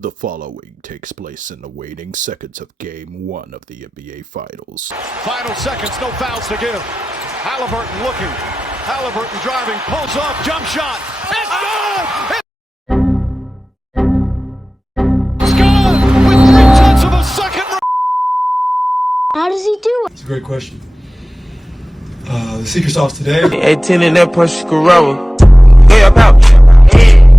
The following takes place in the waning seconds of Game 1 of the NBA Finals. Final seconds, no fouls to give. Haliburton looking. Haliburton driving, pulls off, jump shot. It's good! It's good! With 0.3 of a second. How does he do it? It's a great question. The secret sauce today. 18 in that push Corona. Way up out.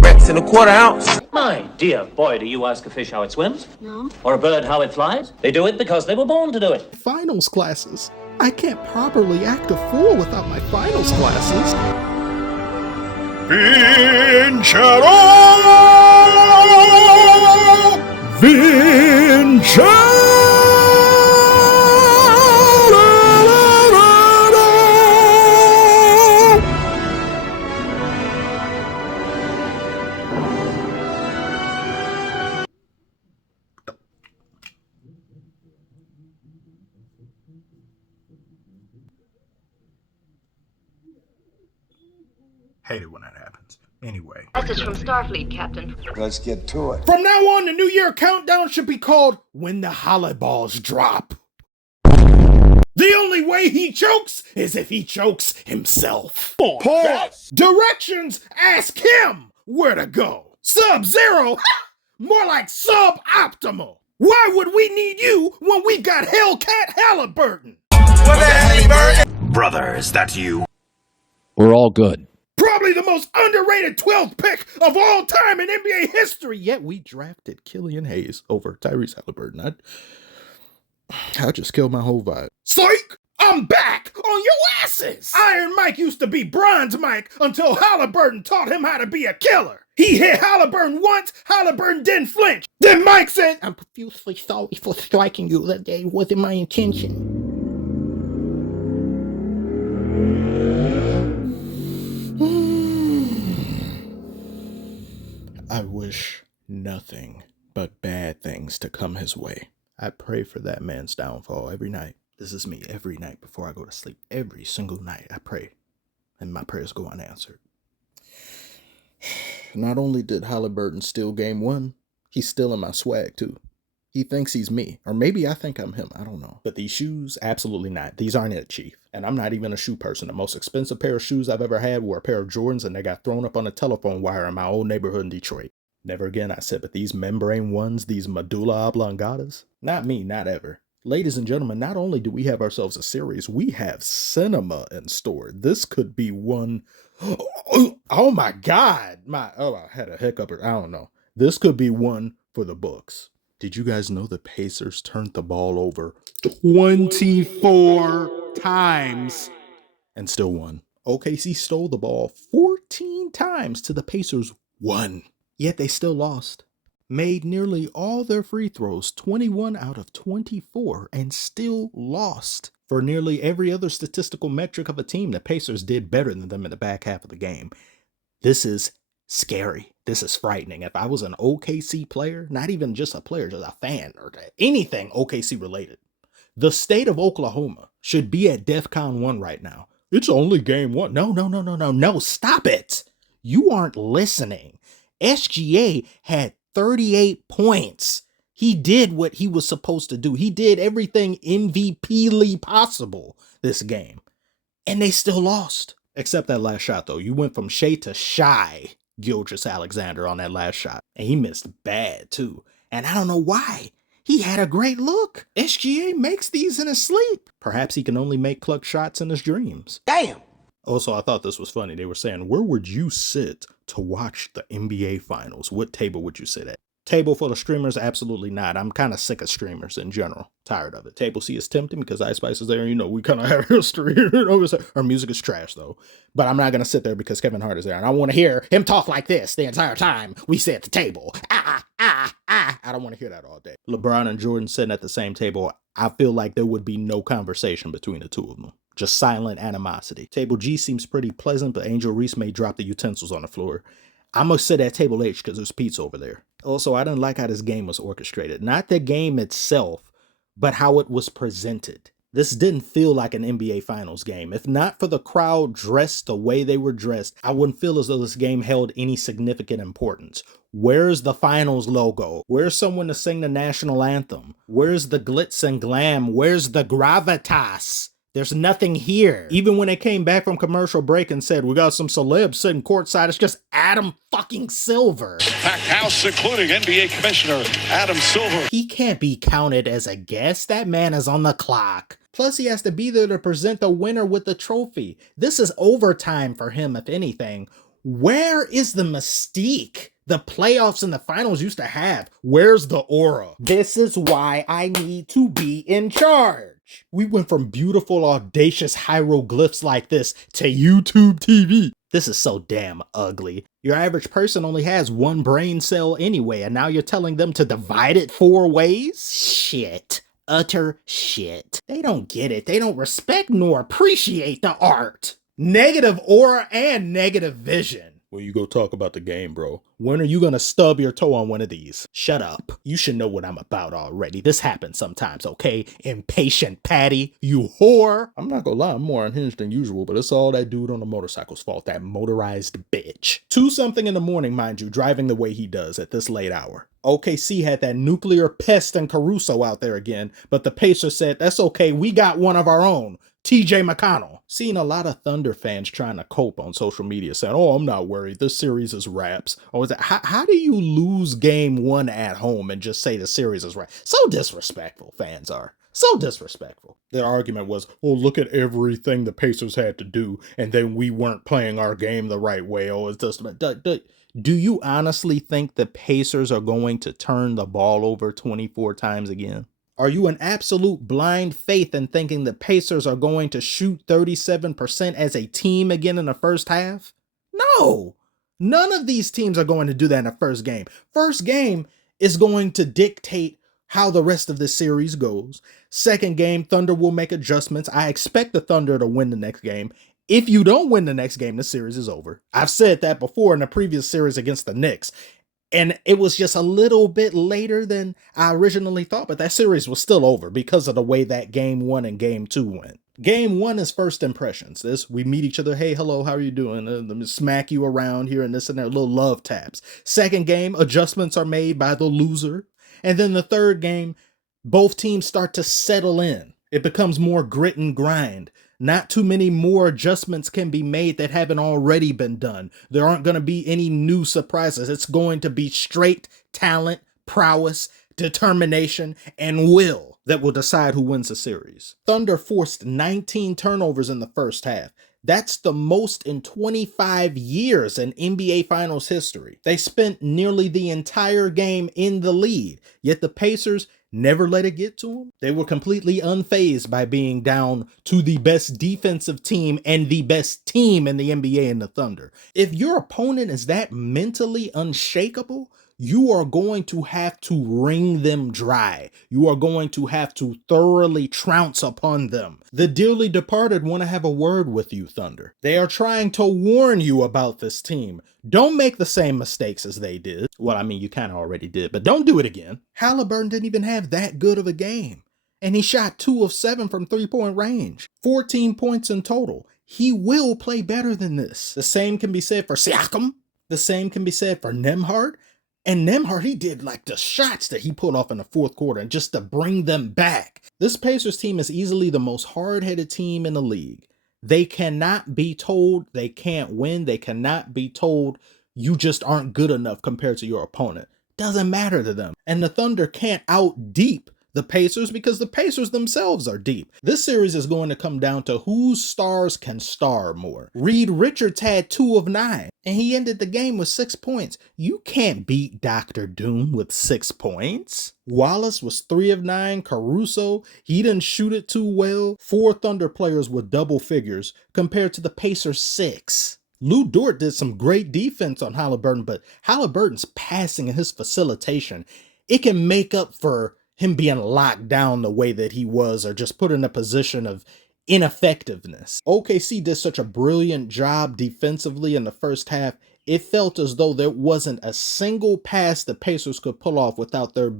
Rats in a quarter ounce. My dear boy, do you ask a fish how it swims? No. Or a bird how it flies? They do it because they were born to do it. Finals classes. I can't properly act a fool without my finals classes. Hate it when that happens. Anyway. Message from Starfleet, Captain. Let's get to it. From now on, the New Year countdown should be called When the Haliballs Drop. The only way he chokes is if he chokes himself. Pause. Directions, ask him where to go. Sub-Zero? More like suboptimal. Why would we need you when we got Hellcat Haliburton? Brother, is that you? We're all good. Probably the most underrated 12th pick of all time in NBA history. Yet we drafted Killian Hayes over Tyrese Haliburton. I just killed my whole vibe. Psych! I'm back on your asses! Iron Mike used to be Bronze Mike until Haliburton taught him how to be a killer. He hit Haliburton once, Haliburton didn't flinch. Then Mike said, "I'm profusely sorry for striking you. That day wasn't my intention." I wish nothing but bad things to come his way. I pray for that man's downfall every night. This is me every night before I go to sleep. Every single night I pray, and my prayers go unanswered. Not only did Haliburton steal game 1, he's stealing my swag too. He thinks he's me, or maybe I think I'm him, I don't know. But these shoes, absolutely not. These aren't it, Chief. And I'm not even a shoe person. The most expensive pair of shoes I've ever had were a pair of Jordans, and they got thrown up on a telephone wire in my old neighborhood in Detroit. Never again, I said, but these membrane ones, these medulla oblongatas, not me, not ever. Ladies and gentlemen, not only do we have ourselves a series, we have cinema in store. This could be one. Oh my God. I had a hiccup, or I don't know. This could be one for the books. Did you guys know the Pacers turned the ball over 24 times and still won? OKC stole the ball 14 times to the Pacers 1. Yet they still lost. Made nearly all their free throws, 21 out of 24, and still lost. For nearly every other statistical metric of a team, the Pacers did better than them in the back half of the game. This is scary. This is frightening. If I was an OKC player, not even just a player, just a fan or anything OKC related, the state of Oklahoma should be at DEFCON 1 right now. It's only game 1. No, stop it. You aren't listening. SGA had 38 points. He did what he was supposed to do. He did everything MVP-ly possible this game. And they still lost. Except that last shot, though. You went from Shea to Shy Gilgeous-alexander on that last shot. And he missed bad, too. And I don't know why. He had a great look. SGA makes these in his sleep. Perhaps he can only make clutch shots in his dreams. Damn. Also, I thought this was funny. They were saying, where would you sit to watch the NBA Finals? What table would you sit at? Table full of streamers? Absolutely not. I'm kind of sick of streamers in general. Tired of it. Table C is tempting because Ice Spice is there. You know, we kind of have history. Our music is trash, though. But I'm not going to sit there because Kevin Hart is there. And I want to hear him talk like this the entire time we sit at the table. I don't want to hear that all day. LeBron and Jordan sitting at the same table. I feel like there would be no conversation between the two of them. Just silent animosity. Table G seems pretty pleasant, but Angel Reese may drop the utensils on the floor. I'm going to sit at table H because there's pizza over there. Also, I didn't like how this game was orchestrated. Not the game itself, but how it was presented. This didn't feel like an NBA Finals game. If not for the crowd dressed the way they were dressed, I wouldn't feel as though this game held any significant importance. Where's the finals logo? Where's someone to sing the national anthem? Where's the glitz and glam? Where's the gravitas? There's nothing here. Even when they came back from commercial break and said, we got some celebs sitting courtside, it's just Adam fucking Silver. Packed house, including NBA Commissioner Adam Silver. He can't be counted as a guest. That man is on the clock. Plus, he has to be there to present the winner with the trophy. This is overtime for him, if anything. Where is the mystique the playoffs and the finals used to have? Where's the aura? This is why I need to be in charge. We went from beautiful, audacious hieroglyphs like this to YouTube TV. This is so damn ugly. Your average person only has one brain cell anyway, and now you're telling them to divide it 4 ways? Shit. Utter shit. They don't get it. They don't respect nor appreciate the art. Negative aura and negative vision. Well, you go talk about the game, bro. When are you gonna stub your toe on one of these? Shut up. You should know what I'm about already. This happens sometimes, okay? Impatient Patty, you whore. I'm not gonna lie, I'm more unhinged than usual, but it's all that dude on the motorcycle's fault, that motorized bitch. 2-something in the morning, mind you, driving the way he does at this late hour. OKC had that nuclear pest and Caruso out there again, but the Pacers said, that's okay, we got one of our own. TJ McConnell. Seen a lot of Thunder fans trying to cope on social media saying, oh, I'm not worried. This series is wraps. Or is that, how do you lose game 1 at home and just say the series is wraps? So disrespectful, fans are. So disrespectful. Their argument was, oh, look at everything the Pacers had to do, and then we weren't playing our game the right way. Oh, it's just... Do you honestly think the Pacers are going to turn the ball over 24 times again? Are you in absolute blind faith in thinking the Pacers are going to shoot 37% as a team again in the first half? No! None of these teams are going to do that in the first game. First game is going to dictate how the rest of this series goes. Second game, Thunder will make adjustments. I expect the Thunder to win the next game. If you don't win the next game, the series is over. I've said that before in the previous series against the Knicks. And it was just a little bit later than I originally thought, but that series was still over because of the way that game 1 and game 2 went. Game 1 is first impressions. We meet each other. Hey, hello, how are you doing? Let me smack you around here and this and there, little love taps. Second game, adjustments are made by the loser. And then the third game, both teams start to settle in. It becomes more grit and grind. Not too many more adjustments can be made that haven't already been done. There aren't going to be any new surprises. It's going to be straight talent, prowess, determination, and will that will decide who wins the series. Thunder forced 19 turnovers in the first half. That's the most in 25 years in NBA Finals history. They spent nearly the entire game in the lead, yet the Pacers never let it get to them. They were completely unfazed by being down to the best defensive team and the best team in the NBA in the Thunder. If your opponent is that mentally unshakable, you are going to have to wring them dry. You are going to have to thoroughly trounce upon them. The dearly departed want to have a word with you, Thunder. They are trying to warn you about this team. Don't make the same mistakes as they did. Well, I mean, you kind of already did, but don't do it again. Haliburton didn't even have that good of a game. And he shot 2 of 7 from 3-point range. 14 points in total. He will play better than this. The same can be said for Siakam. The same can be said for Nembhard. And Nembhard, he did like the shots that he pulled off in the fourth quarter and just to bring them back. This Pacers team is easily the most hard-headed team in the league. They cannot be told they can't win. They cannot be told you just aren't good enough compared to your opponent. Doesn't matter to them. And the Thunder can't out deep the Pacers because the Pacers themselves are deep. This series is going to come down to whose stars can star more. Reed Richards had 2 of 9 and he ended the game with 6 points. You can't beat Dr. Doom with 6 points. Wallace was 3 of 9. Caruso, he didn't shoot it too well. 4 Thunder players with double figures compared to the Pacers 6. Lou Dort did some great defense on Haliburton, but Haliburton's passing and his facilitation, it can make up for him being locked down the way that he was or just put in a position of ineffectiveness. OKC did such a brilliant job defensively in the first half. It felt as though there wasn't a single pass the Pacers could pull off without there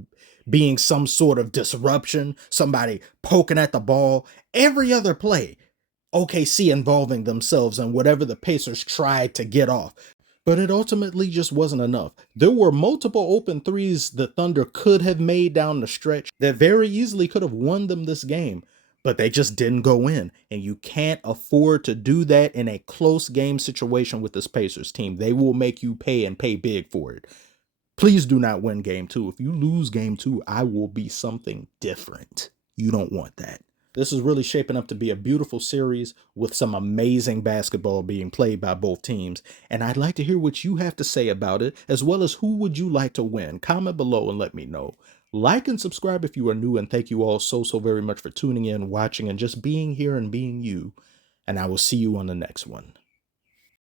being some sort of disruption, somebody poking at the ball. Every other play, OKC involving themselves in whatever the Pacers tried to get off. But it ultimately just wasn't enough. There were multiple open threes the Thunder could have made down the stretch that very easily could have won them this game, but they just didn't go in. And you can't afford to do that in a close game situation with this Pacers team. They will make you pay and pay big for it. Please do not win game 2. If you lose game 2, I will be something different. You don't want that. This is really shaping up to be a beautiful series with some amazing basketball being played by both teams. And I'd like to hear what you have to say about it, as well as who would you like to win. Comment below and let me know. Like and subscribe if you are new, and thank you all so very much for tuning in, watching, and just being here and being you. And I will see you on the next one.